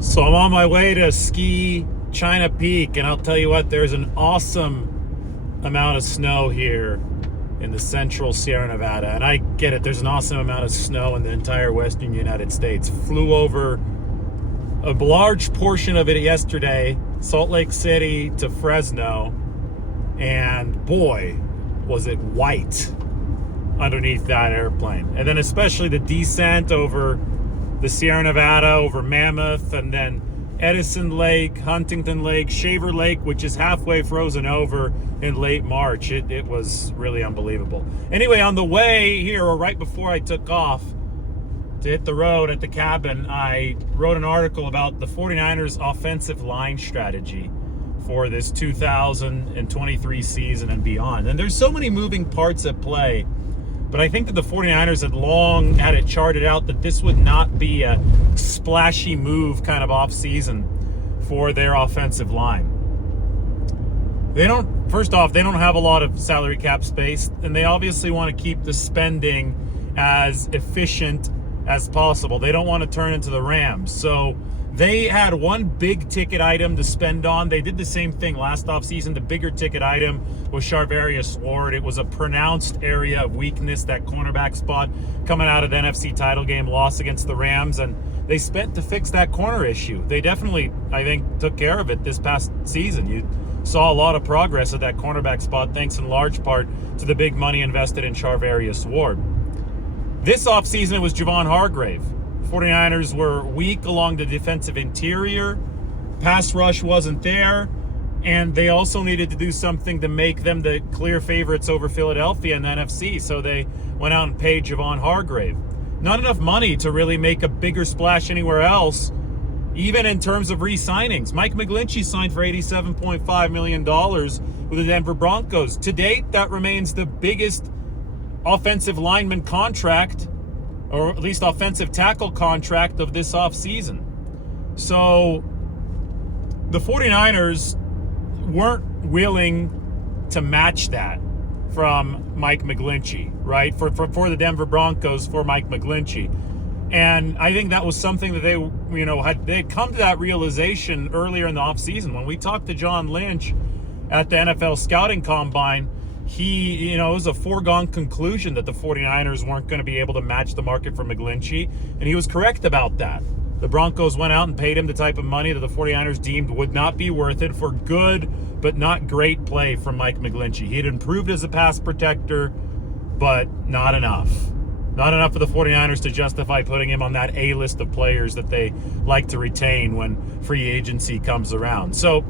So I'm on my way to ski China Peak, and I'll tell you what, there's an awesome amount of snow here in the central Sierra Nevada. And I get it, there's an awesome amount of snow in the entire western United States. Flew over a large portion of it yesterday, Salt Lake City to Fresno, and boy, was it white underneath that airplane. And then especially the descent over the Sierra Nevada, over Mammoth, and then Edison Lake, Huntington Lake, Shaver Lake, which is halfway frozen over in late March. It was really unbelievable. Anyway, on the way here, or right before I took off to hit the road at the cabin, I wrote an article about the 49ers offensive line strategy for this 2023 season and beyond. And there's so many moving parts at play, but I think that the 49ers had long had it charted out that this would not be a splashy move kind of off-season for their offensive line. First off, they don't have a lot of salary cap space, and they obviously want to keep the spending as efficient as possible. They don't want to turn into the Rams. So they had one big ticket item to spend on. They did the same thing last offseason. The bigger ticket item was Charvarius Ward. It was a pronounced area of weakness, that cornerback spot coming out of the NFC title game loss against the Rams, and they spent to fix that corner issue. They definitely, I think, took care of it this past season. You saw a lot of progress at that cornerback spot, thanks in large part to the big money invested in Charvarius Ward. This offseason, it was Javon Hargrave. 49ers were weak along the defensive interior. Pass rush wasn't there. And they also needed to do something to make them the clear favorites over Philadelphia in the NFC. So they went out and paid Javon Hargrave. Not enough money to really make a bigger splash anywhere else, even in terms of re-signings. Mike McGlinchey signed for $87.5 million with the Denver Broncos. To date, that remains the biggest offensive lineman contract, or at least offensive tackle contract of this offseason. So the 49ers weren't willing to match that from Mike McGlinchey, right? For the Denver Broncos, for Mike McGlinchey. And I think that was something that they had come to that realization earlier in the offseason. When we talked to John Lynch at the NFL Scouting Combine, it was a foregone conclusion that the 49ers weren't going to be able to match the market for McGlinchey, and he was correct about that. The Broncos went out and paid him the type of money that the 49ers deemed would not be worth it for good but not great play from Mike McGlinchey. He had improved as a pass protector, but not enough. Not enough for the 49ers to justify putting him on that A-list of players that they like to retain when free agency comes around. So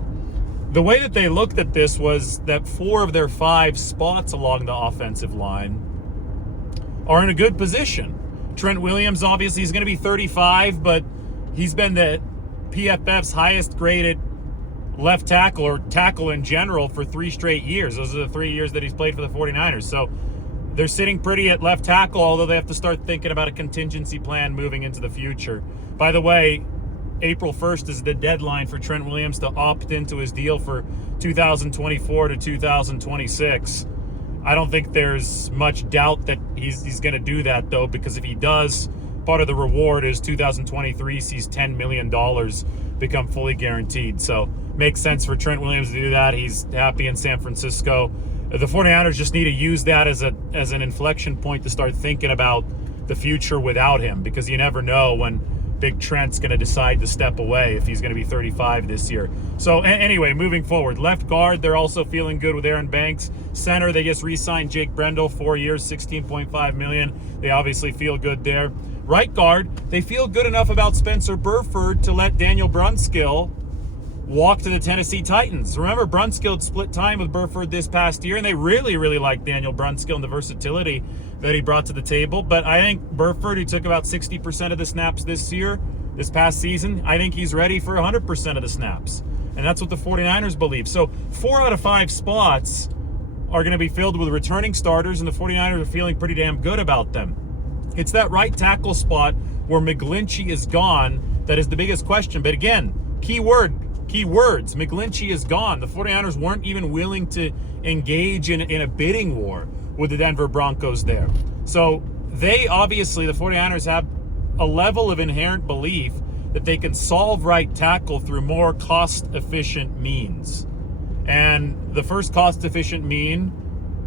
the way that they looked at this was that 4 of their 5 spots along the offensive line are in a good position. Trent Williams, obviously, is going to be 35, but he's been the PFF's highest graded left tackle, or tackle in general, for 3 straight years. Those are the 3 years that he's played for the 49ers. So they're sitting pretty at left tackle, although they have to start thinking about a contingency plan moving into the future. By the way, April 1st is the deadline for Trent Williams to opt into his deal for 2024 to 2026. I don't think there's much doubt that he's going to do that, though, because if he does, part of the reward is 2023 sees $10 million become fully guaranteed. So makes sense for Trent Williams to do that. He's happy in San Francisco. The 49ers just need to use that as an inflection point to start thinking about the future without him, because you never know when Big Trent's going to decide to step away if he's going to be 35 this year. So anyway, moving forward, left guard, they're also feeling good with Aaron Banks. Center, they just re-signed Jake Brendel, 4 years, $16.5 million. They obviously feel good there. Right guard, they feel good enough about Spencer Burford to let Daniel Brunskill walk to the Tennessee Titans. Remember, Brunskill had split time with Burford this past year, and they really, really liked Daniel Brunskill and the versatility that he brought to the table. But I think Burford, who took about 60% of the snaps this past season, I think he's ready for 100% of the snaps. And that's what the 49ers believe. So 4 out of 5 spots are going to be filled with returning starters, and the 49ers are feeling pretty damn good about them. It's that right tackle spot where McGlinchey is gone that is the biggest question. But again, keywords, McGlinchey is gone. The 49ers weren't even willing to engage in a bidding war with the Denver Broncos there. So they obviously, the 49ers have a level of inherent belief that they can solve right tackle through more cost-efficient means. And the first cost-efficient mean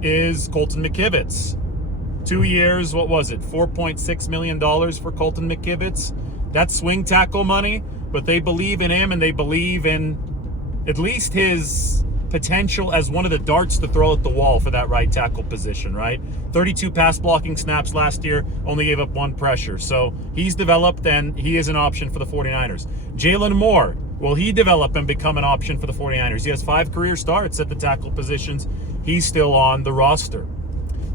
is Colton McKivitz. 2 years, what was it, $4.6 million for Colton McKivitz? That's swing tackle money, but they believe in him, and they believe in at least his potential as one of the darts to throw at the wall for that right tackle position, right? 32 pass blocking snaps last year, only gave up 1 pressure. So he's developed, and he is an option for the 49ers. Jalen Moore, will he develop and become an option for the 49ers? He has 5 career starts at the tackle positions. He's still on the roster.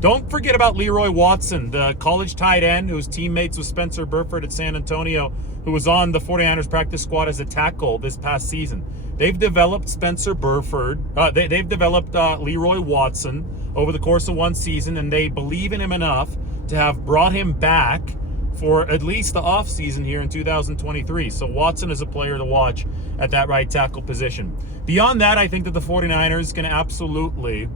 Don't forget about Leroy Watson, the college tight end who's teammates with Spencer Burford at San Antonio, who was on the 49ers practice squad as a tackle this past season. They've developed Spencer Burford. They've developed Leroy Watson over the course of 1 season, and they believe in him enough to have brought him back for at least the offseason here in 2023. So Watson is a player to watch at that right tackle position. Beyond that, I think that the 49ers can absolutely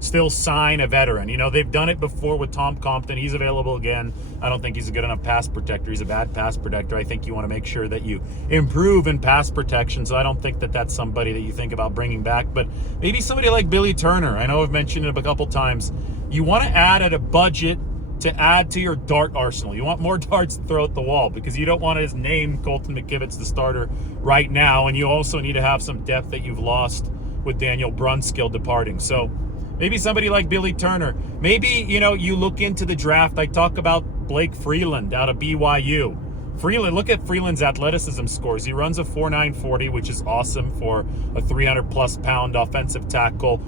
still sign a veteran. You know, they've done it before with Tom Compton. He's available again. I don't think he's a good enough pass protector. He's a bad pass protector. I think you want to make sure that you improve in pass protection. So I don't think that that's somebody that you think about bringing back. But maybe somebody like Billy Turner. I know I've mentioned it a couple times. You want to add at a budget to add to your dart arsenal. You want more darts to throw at the wall because you don't want his name, Colton McKivitz, the starter right now. And you also need to have some depth that you've lost with Daniel Brunskill departing. So maybe somebody like Billy Turner. Maybe, you know, you look into the draft. I talk about Blake Freeland out of BYU. Freeland, look at Freeland's athleticism scores. He runs a 4.9 40, which is awesome for a 300-plus pound offensive tackle.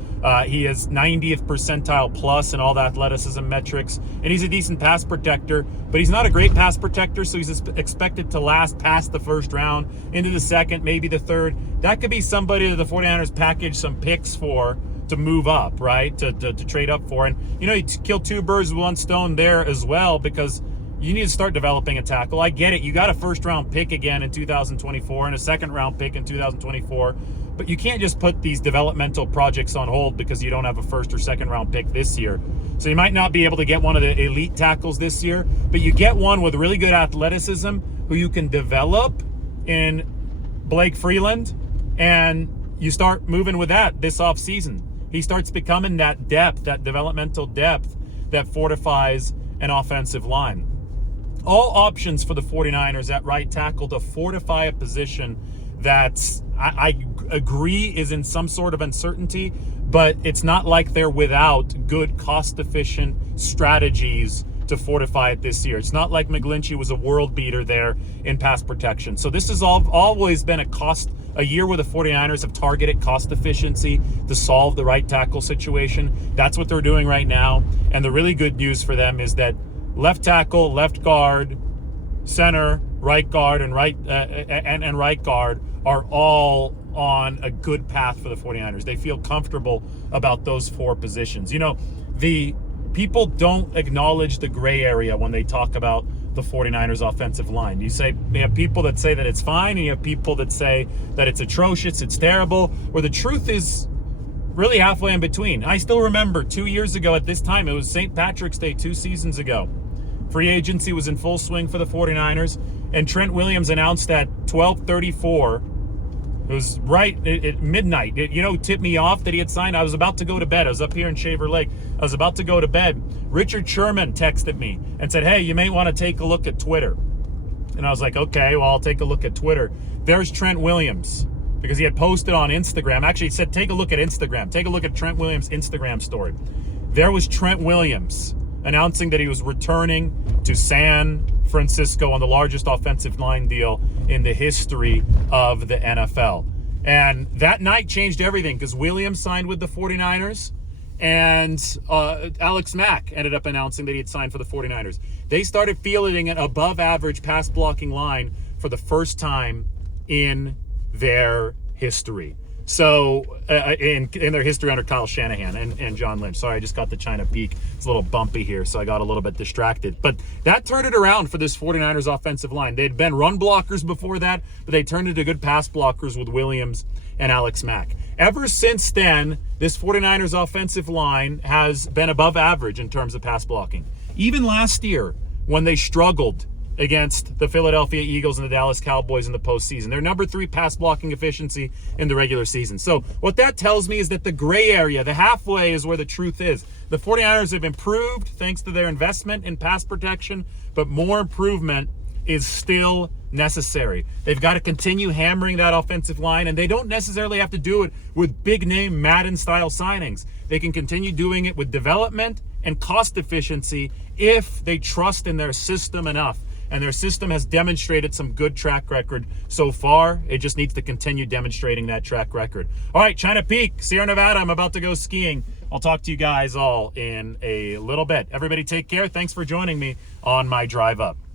He is 90th percentile plus in all the athleticism metrics, and he's a decent pass protector, but he's not a great pass protector, so he's expected to last past the first round, into the second, maybe the third. That could be somebody that the 49ers package some picks for to move up, right, to trade up for. And, you know, you kill 2 birds with 1 stone there as well, because you need to start developing a tackle. I get it. You got a first-round pick again in 2024 and a second-round pick in 2024, but you can't just put these developmental projects on hold because you don't have a first- or second-round pick this year. So you might not be able to get one of the elite tackles this year, but you get one with really good athleticism who you can develop in Blake Freeland, and you start moving with that this offseason. He starts becoming that depth, that developmental depth that fortifies an offensive line. All options for the 49ers at right tackle to fortify a position that I agree is in some sort of uncertainty, but it's not like they're without good, cost-efficient strategies to fortify it this year. It's not like McGlinchey was a world beater there in pass protection. So this has always been a year where the 49ers have targeted cost efficiency to solve the right tackle situation. That's what they're doing right now. And the really good news for them is that left tackle, left guard, center, right guard, and right guard are all on a good path for the 49ers. They feel comfortable about those 4 positions. You know, the people don't acknowledge the gray area when they talk about the 49ers offensive line. You have people that say that it's fine, and you have people that say that it's atrocious, it's terrible, where the truth is really halfway in between. I still remember 2 years ago at this time, it was St. Patrick's Day 2 seasons ago. Free agency was in full swing for the 49ers, and Trent Williams announced at 12:34, it was right at midnight. It tipped me off that he had signed. I was about to go to bed. I was up here in Shaver Lake. I was about to go to bed. Richard Sherman texted me and said, hey, you may want to take a look at Twitter. And I was like, okay, well, I'll take a look at Twitter. There's Trent Williams, because he had posted on Instagram. Actually, he said, take a look at Instagram. Take a look at Trent Williams' Instagram story. There was Trent Williams announcing that he was returning to San Francisco on the largest offensive line deal in the history of the NFL. And that night changed everything, because Williams signed with the 49ers, and Alex Mack ended up announcing that he had signed for the 49ers. They started fielding an above-average pass-blocking line for the first time in their history. So in their history under Kyle Shanahan and John Lynch. Sorry, I just got the China Peak. It's a little bumpy here, so I got a little bit distracted. But that turned it around for this 49ers offensive line. They'd been run blockers before that, but they turned into good pass blockers with Williams and Alex Mack. Ever since then, this 49ers offensive line has been above average in terms of pass blocking. Even last year, when they struggled against the Philadelphia Eagles and the Dallas Cowboys in the postseason. They're number 3 pass blocking efficiency in the regular season. So what that tells me is that the gray area, the halfway, is where the truth is. The 49ers have improved thanks to their investment in pass protection, but more improvement is still necessary. They've got to continue hammering that offensive line, and they don't necessarily have to do it with big-name Madden-style signings. They can continue doing it with development and cost efficiency if they trust in their system enough. And their system has demonstrated some good track record so far. It just needs to continue demonstrating that track record. All right, China Peak, Sierra Nevada, I'm about to go skiing. I'll talk to you guys all in a little bit. Everybody take care. Thanks for joining me on my drive up.